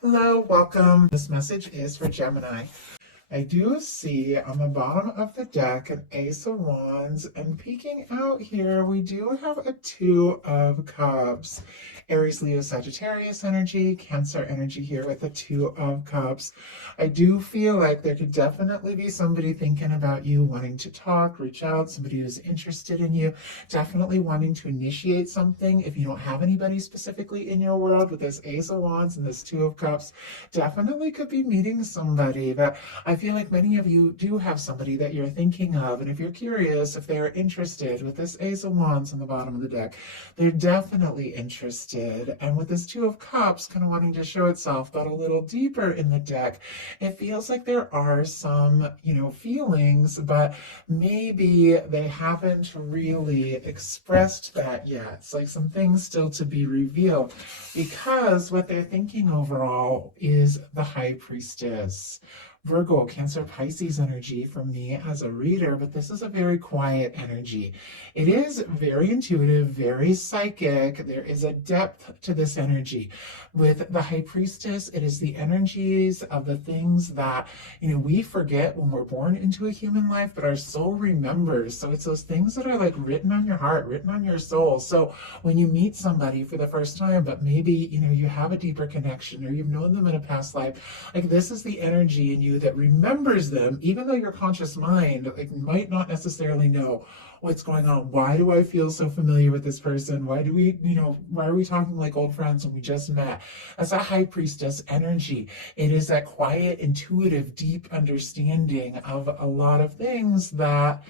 Hello, welcome. This message is for Gemini. I do see on the bottom of the deck an Ace of Wands, and peeking out here, we do have a Two of Cups. Aries, Leo, Sagittarius energy, Cancer energy here with the Two of Cups. I do feel like there could definitely be somebody thinking about you, wanting to talk, reach out, somebody who's interested in you, definitely wanting to initiate something. If you don't have anybody specifically in your world with this Ace of Wands and this Two of Cups, definitely could be meeting somebody that I feel like many of you do have somebody that you're thinking of, and if you're curious if they're interested with this Ace of Wands on the bottom of the deck, they're definitely interested. And with this Two of Cups kind of wanting to show itself, but a little deeper in the deck, it feels like there are some, feelings, but maybe they haven't really expressed that yet. It's like some things still to be revealed, because what they're thinking overall is the High Priestess. Virgo, Cancer, Pisces energy for me as a reader, but this is a very quiet energy. It is very intuitive, very psychic. There is a depth to this energy. With the High Priestess, it is the energies of the things that, we forget when we're born into a human life, but our soul remembers. So it's those things that are like written on your heart, written on your soul. So when you meet somebody for the first time, but maybe, you have a deeper connection or you've known them in a past life, like this is the energy in you that remembers them, even though your conscious mind might not necessarily know what's going on. Why do I feel so familiar with this person? Why do we, why are we talking like old friends when we just met? That's a High Priestess energy. It is that quiet, intuitive, deep understanding of a lot of things that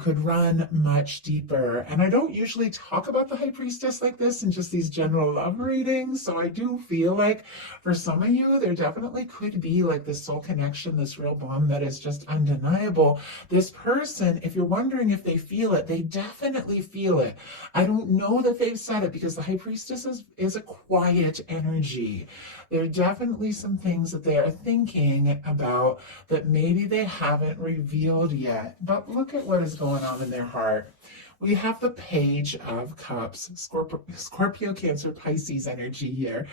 could run much deeper. And I don't usually talk about the High Priestess like this in just these general love readings. So I do feel like for some of you, there definitely could be like this soul connection, this real bond that is just undeniable. This person, if you're wondering if they feel it, they definitely feel it. I don't know that they've said it, because the High Priestess is a quiet energy. There are definitely some things that they are thinking about that maybe they haven't revealed yet. But look at what is going on in their heart. We have the Page of Cups, Scorpio, Cancer, Pisces energy here.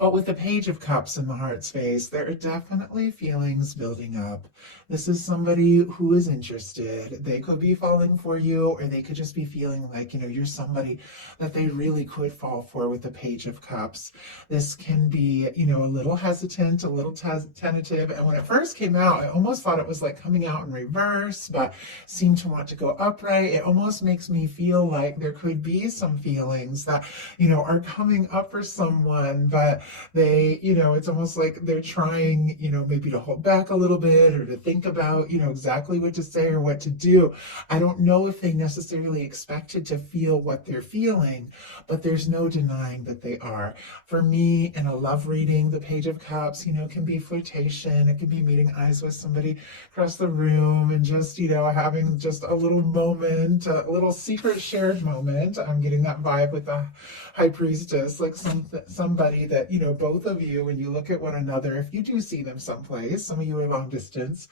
But with the Page of Cups in the heart space, there are definitely feelings building up. This is somebody who is interested. They could be falling for you, or they could just be feeling like, you're somebody that they really could fall for with the Page of Cups. This can be, a little hesitant, a little tentative. And when it first came out, I almost thought it was like coming out in reverse, but seemed to want to go upright. It almost makes me feel like there could be some feelings that, are coming up for someone, but they, it's almost like they're trying, maybe to hold back a little bit or to think about, exactly what to say or what to do. I don't know if they necessarily expected to feel what they're feeling, but there's no denying that they are. For me, in a love reading, the Page of Cups, can be flirtation. It can be meeting eyes with somebody across the room and just, having just a little moment, a little secret shared moment. I'm getting that vibe with the High Priestess, like somebody that, both of you, when you look at one another, if you do see them someplace, some of you are long distance,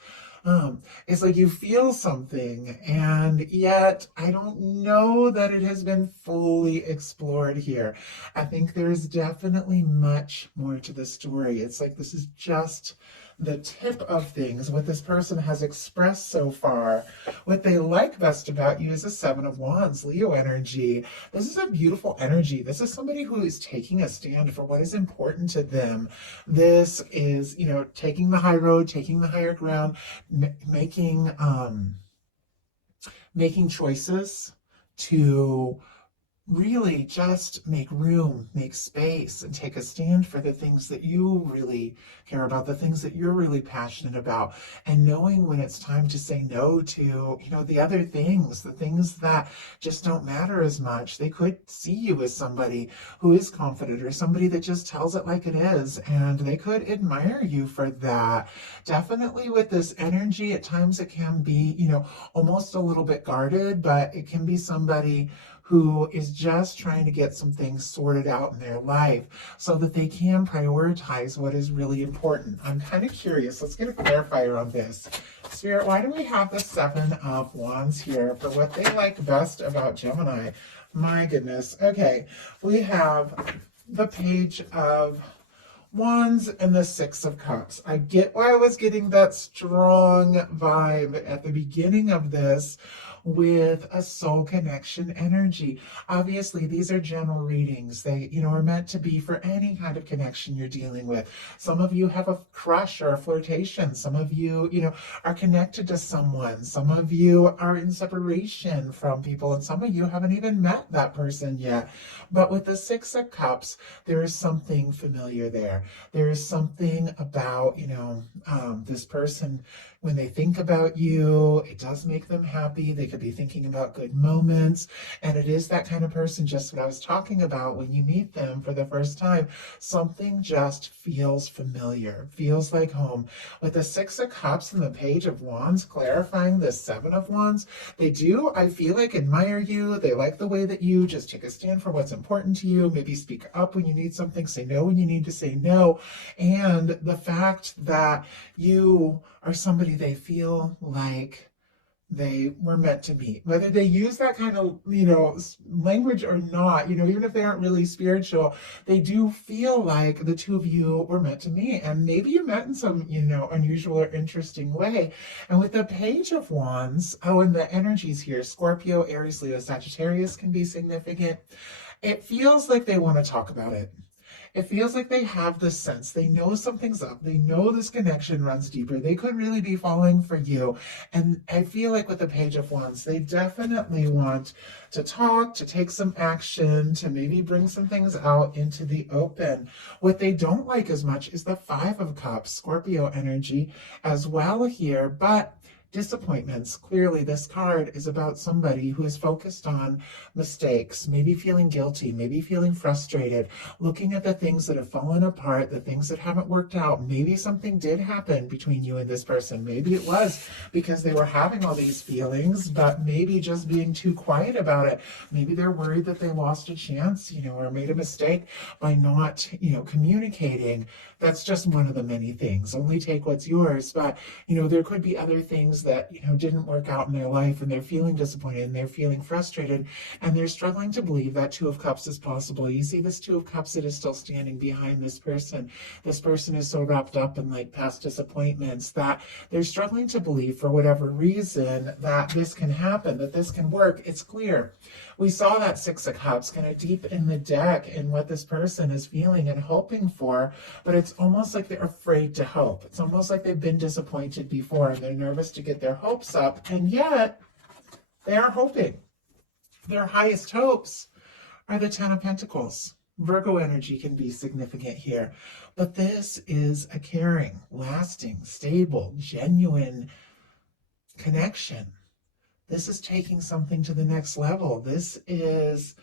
it's like you feel something, and yet I don't know that it has been fully explored here. I think there's definitely much more to the story. It's like this is just the tip of things, what this person has expressed so far. What they like best about you is the Seven of Wands, Leo energy. This is a beautiful energy. This is somebody who is taking a stand for what is important to them. This is, taking the high road, taking the higher ground, making choices to really just make room, make space, and take a stand for the things that you really care about, the things that you're really passionate about, and knowing when it's time to say no to, the other things, the things that just don't matter as much. They could see you as somebody who is confident or somebody that just tells it like it is, and they could admire you for that. Definitely with this energy, at times it can be, almost a little bit guarded, but it can be somebody who is just trying to get some things sorted out in their life so that they can prioritize what is really important. I'm kind of curious. Let's get a clarifier on this. Spirit, why do we have the Seven of Wands here for what they like best about Gemini? My goodness. Okay, we have the Page of Wands and the Six of Cups. I get why I was getting that strong vibe at the beginning of this with a soul connection energy. Obviously, these are general readings. They, are meant to be for any kind of connection you're dealing with. Some of you have a crush or a flirtation. Some of you, are connected to someone. Some of you are in separation from people, and some of you haven't even met that person yet. But with the Six of Cups, there is something familiar there. There is something about, this person, when they think about you, it does make them happy. They could be thinking about good moments. And it is that kind of person, just what I was talking about when you meet them for the first time. Something just feels familiar, feels like home. With the Six of Cups and the Page of Wands clarifying the Seven of Wands, they do, I feel like, admire you. They like the way that you just take a stand for what's important to you. Maybe speak up when you need something, say no when you need to say no. And the fact that you are somebody they feel like they were meant to meet, whether they use that kind of language or not, even if they aren't really spiritual, they do feel like the two of you were meant to meet. And maybe you met in some unusual or interesting way. And with the Page of Wands, and the energies here, Scorpio, Aries, Leo, Sagittarius can be significant. It feels like they want to talk about it. It feels like they have this sense. They know something's up. They know this connection runs deeper. They could really be falling for you. And I feel like with the Page of Wands, they definitely want to talk, to take some action, to maybe bring some things out into the open. What they don't like as much is the Five of Cups, Scorpio energy as well here. But disappointments. Clearly, this card is about somebody who is focused on mistakes, maybe feeling guilty, maybe feeling frustrated, looking at the things that have fallen apart, the things that haven't worked out. Maybe something did happen between you and this person. Maybe it was because they were having all these feelings, but maybe just being too quiet about it. Maybe they're worried that they lost a chance, or made a mistake by not, communicating. That's just one of the many things. Only take what's yours. But, there could be other things that, didn't work out in their life, and they're feeling disappointed and they're feeling frustrated, and they're struggling to believe that Two of Cups is possible. You see this Two of Cups that is still standing behind this person. This person is so wrapped up in like past disappointments that they're struggling to believe for whatever reason that this can happen, that this can work. It's clear. We saw that Six of Cups kind of deep in the deck in what this person is feeling and hoping for, but it's almost like they're afraid to hope. It's almost like they've been disappointed before and they're nervous to get their hopes up, and yet they are hoping. Their highest hopes are the Ten of Pentacles. Virgo energy can be significant here, but this is a caring, lasting, stable, genuine connection. This is taking something to the next level. This is,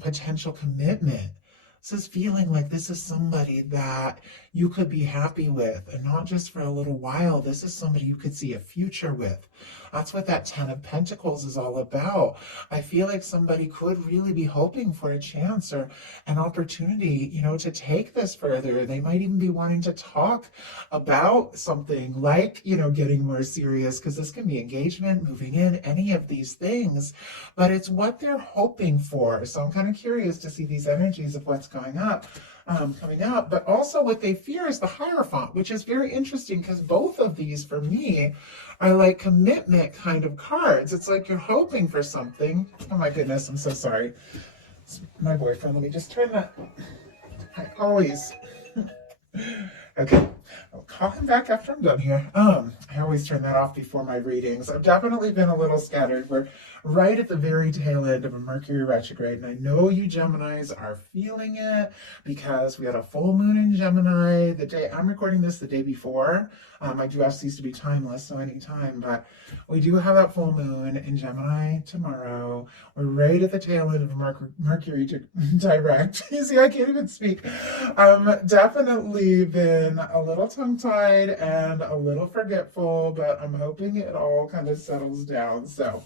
potential commitment. This is feeling like this is somebody that you could be happy with, and not just for a little while. This is somebody you could see a future with. That's what that Ten of Pentacles is all about. I feel like somebody could really be hoping for a chance or an opportunity, to take this further. They might even be wanting to talk about something like, getting more serious, because this can be engagement, moving in, any of these things, but it's what they're hoping for. So I'm kind of curious to see these energies of what's coming up, but also what they fear is the Hierophant, which is very interesting because both of these for me are like commitment kind of cards. It's like you're hoping for something. Oh my goodness, I'm so sorry. It's my boyfriend. Let me just turn that. I always. Okay, I'll call him back after I'm done here. I always turn that off before my readings. I've definitely been a little scattered. We're right at the very tail end of a Mercury retrograde, and I know you Geminis are feeling it because we had a full moon in Gemini the day I'm recording this, the day before. I do ask these to be timeless, so anytime, but we do have that full moon in Gemini tomorrow. We're right at the tail end of Mercury direct. You see, I can't even speak. Definitely been a little tongue-tied and a little forgetful, but I'm hoping it all kind of settles down. So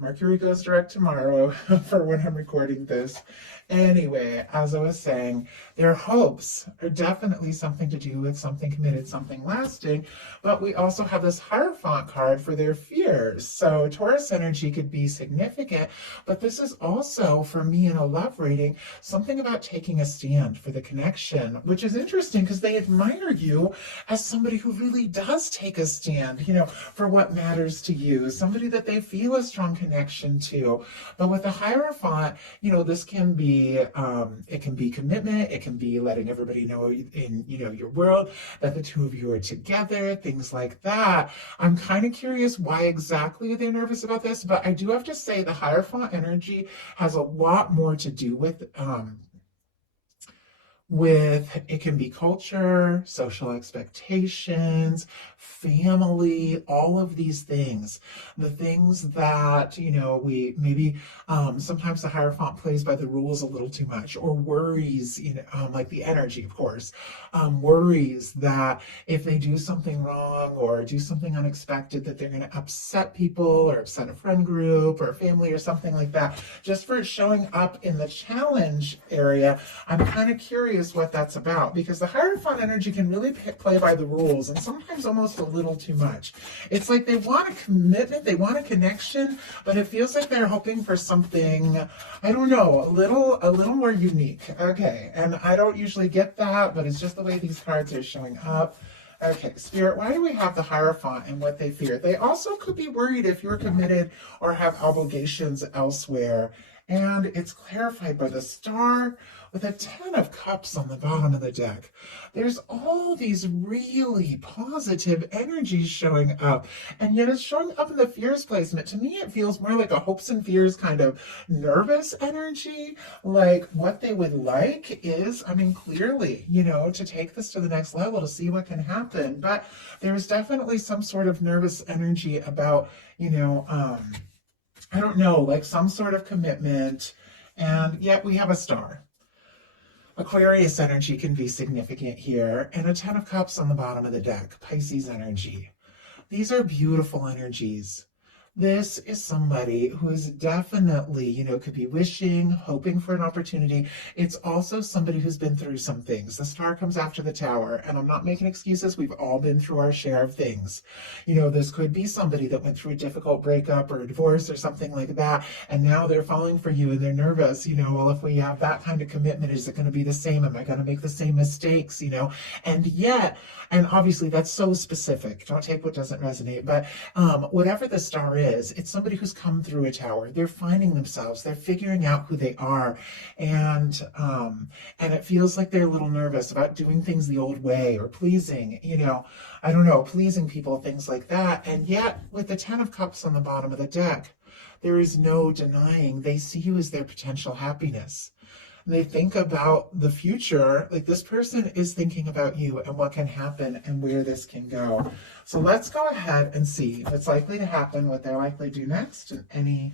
Mercury goes direct tomorrow for when I'm recording this. Anyway, as I was saying, their hopes are definitely something to do with something committed, something lasting, but we also have this Hierophant card for their fears. So Taurus energy could be significant, but this is also, for me in a love reading, something about taking a stand for the connection, which is interesting because they admire you as somebody who really does take a stand, for what matters to you, somebody that they feel a strong connection to. But with the Hierophant, this can be, it can be commitment. It can be letting everybody know in, your world that the two of you are together, things like that. I'm kind of curious why exactly they're nervous about this, but I do have to say the Hierophant energy has a lot more to do with it can be culture, social expectations, family, all of these things. The things that, we maybe sometimes the Hierophant plays by the rules a little too much, or worries, like the energy, of course, worries that if they do something wrong or do something unexpected, that they're going to upset people or upset a friend group or family or something like that. Just for it showing up in the challenge area, I'm kind of curious what that's about, because the Hierophant energy can really play by the rules and sometimes almost a little too much. It's like they want a commitment, they want a connection, but it feels like they're hoping for something, I don't know, a little more unique. Okay, and I don't usually get that, but it's just the way these cards are showing up. Okay, Spirit, why do we have the Hierophant and what they fear? They also could be worried if you're committed or have obligations elsewhere. And it's clarified by the Star with a 10 of Cups on the bottom of the deck. There's all these really positive energies showing up, and yet it's showing up in the fears placement. To me, it feels more like a hopes and fears kind of nervous energy. Like what they would like is, clearly, to take this to the next level, to see what can happen. But there's definitely some sort of nervous energy about, I don't know, like some sort of commitment. And yet we have a Star. Aquarius energy can be significant here, and a 10 of Cups on the bottom of the deck, Pisces energy. These are beautiful energies. This is somebody who is definitely, could be wishing, hoping for an opportunity. It's also somebody who's been through some things. The Star comes after the Tower, and I'm not making excuses. We've all been through our share of things. This could be somebody that went through a difficult breakup or a divorce or something like that, and now they're falling for you and they're nervous. Well, if we have that kind of commitment, is it going to be the same? Am I going to make the same mistakes? And yet, and obviously that's so specific. Don't take what doesn't resonate, but whatever the Star is, it's somebody who's come through a Tower. They're finding themselves. They're figuring out who they are, and it feels like they're a little nervous about doing things the old way or pleasing. I don't know, pleasing people, things like that. And yet, with the 10 of Cups on the bottom of the deck, there is no denying they see you as their potential happiness. They think about the future, like this person is thinking about you and what can happen and where this can go. So let's go ahead and see what's likely to happen, what they're likely to do next, and any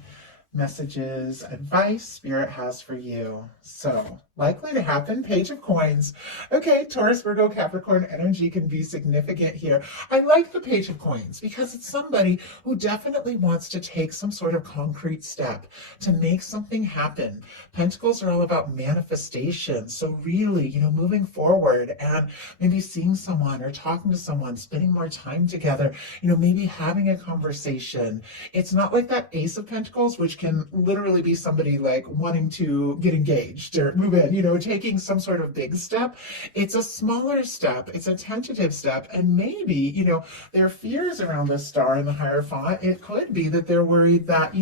messages, advice Spirit has for you. So, likely to happen, Page of Coins. Okay, Taurus, Virgo, Capricorn energy can be significant here. I like the Page of Coins because it's somebody who definitely wants to take some sort of concrete step to make something happen. Pentacles are all about manifestation. So really, moving forward and maybe seeing someone or talking to someone, spending more time together, maybe having a conversation. It's not like that Ace of Pentacles, which can literally be somebody like wanting to get engaged or move in, taking some sort of big step. It's a smaller step. It's a tentative step. And maybe, their fears around this Star in the Hierophant, it could be that they're worried that,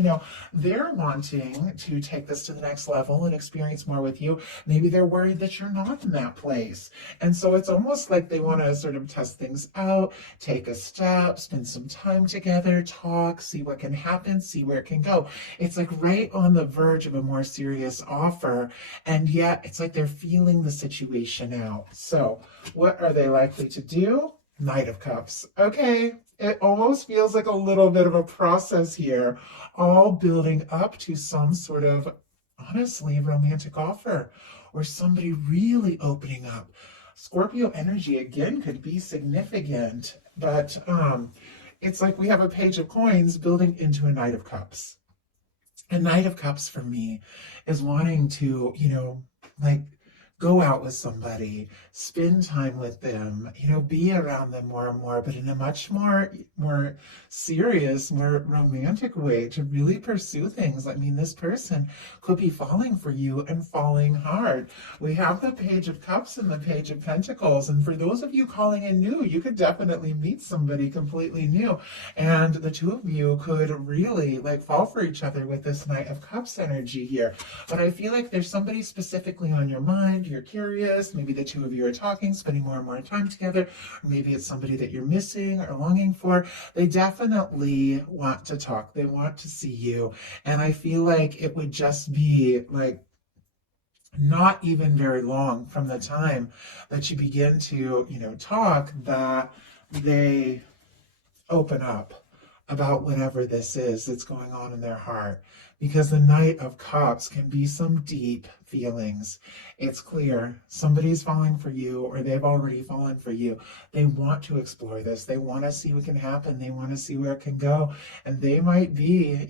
they're wanting to take this to the next level and experience more with you. Maybe they're worried that you're not in that place. And so it's almost like they want to sort of test things out, take a step, spend some time together, talk, see what can happen, see where it can go. It's like right on the verge of a more serious offer, and yet it's like they're feeling the situation out. So what are they likely to do? Knight of Cups. Okay, it almost feels like a little bit of a process here, all building up to some sort of, honestly, romantic offer or somebody really opening up. Scorpio energy, again, could be significant, but it's like we have a Page of Coins building into a Knight of Cups. A Knight of Cups for me is wanting to, like go out with somebody, spend time with them, be around them more and more, but in a much more serious, more romantic way to really pursue things. I mean, this person could be falling for you and falling hard. We have the Page of Cups and the Page of Pentacles, and for those of you calling in new, you could definitely meet somebody completely new, and the two of you could really like fall for each other with this Knight of Cups energy here. But I feel like there's somebody specifically on your mind. You're curious. Maybe the two of you are talking, spending more and more time together. Or maybe it's somebody that you're missing or longing for. They definitely want to talk. They want to see you. And I feel like it would just be like not even very long from the time that you begin to, talk, that they open up about whatever this is that's going on in their heart. Because the Knight of Cups can be some deep feelings. It's clear somebody's falling for you, or they've already fallen for you. They want to explore this. They want to see what can happen. They want to see where it can go. And they might be,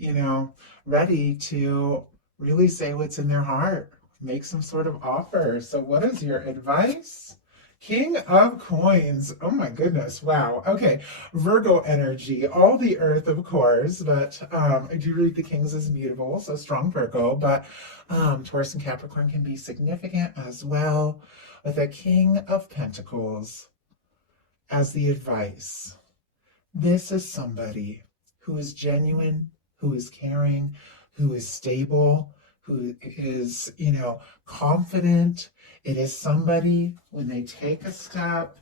ready to really say what's in their heart, make some sort of offer. So what is your advice? King of Coins. Oh my goodness. Wow. Okay. Virgo energy. All the earth, of course, but I do read the Kings as mutable, so strong Virgo, but Taurus and Capricorn can be significant as well, with a King of Pentacles as the advice. This is somebody who is genuine, who is caring, who is stable, who is, confident. It is somebody, when they take a step,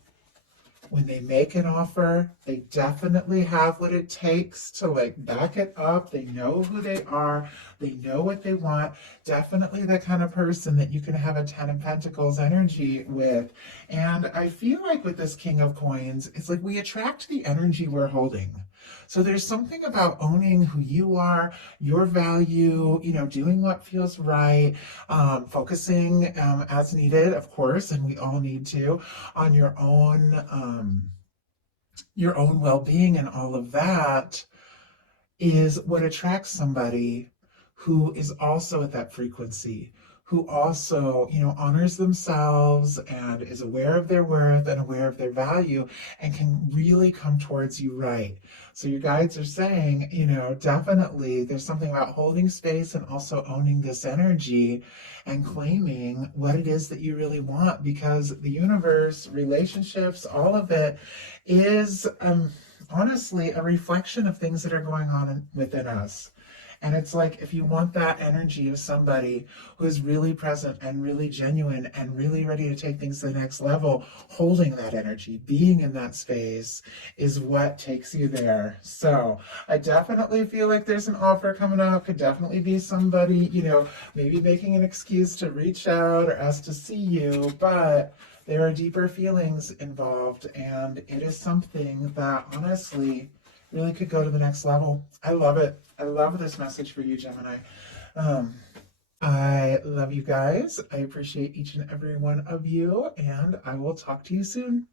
when they make an offer, they definitely have what it takes to like back it up. They know who they are. They know what they want. Definitely the kind of person that you can have a Ten of Pentacles energy with. And I feel like with this King of Coins, it's like we attract the energy we're holding. So there's something about owning who you are, your value, doing what feels right, focusing as needed, of course, and we all need to, on your own well-being, and all of that is what attracts somebody who is also at that frequency, who also, honors themselves and is aware of their worth and aware of their value, and can really come towards you right. So your guides are saying, definitely there's something about holding space and also owning this energy and claiming what it is that you really want, because the universe, relationships, all of it is honestly a reflection of things that are going on within us. And it's like, if you want that energy of somebody who is really present and really genuine and really ready to take things to the next level, holding that energy, being in that space is what takes you there. So I definitely feel like there's an offer coming up. Could definitely be somebody, maybe making an excuse to reach out or ask to see you, but there are deeper feelings involved, and it is something that honestly really could go to the next level. I love it. I love this message for you, Gemini. I love you guys. I appreciate each and every one of you, and I will talk to you soon.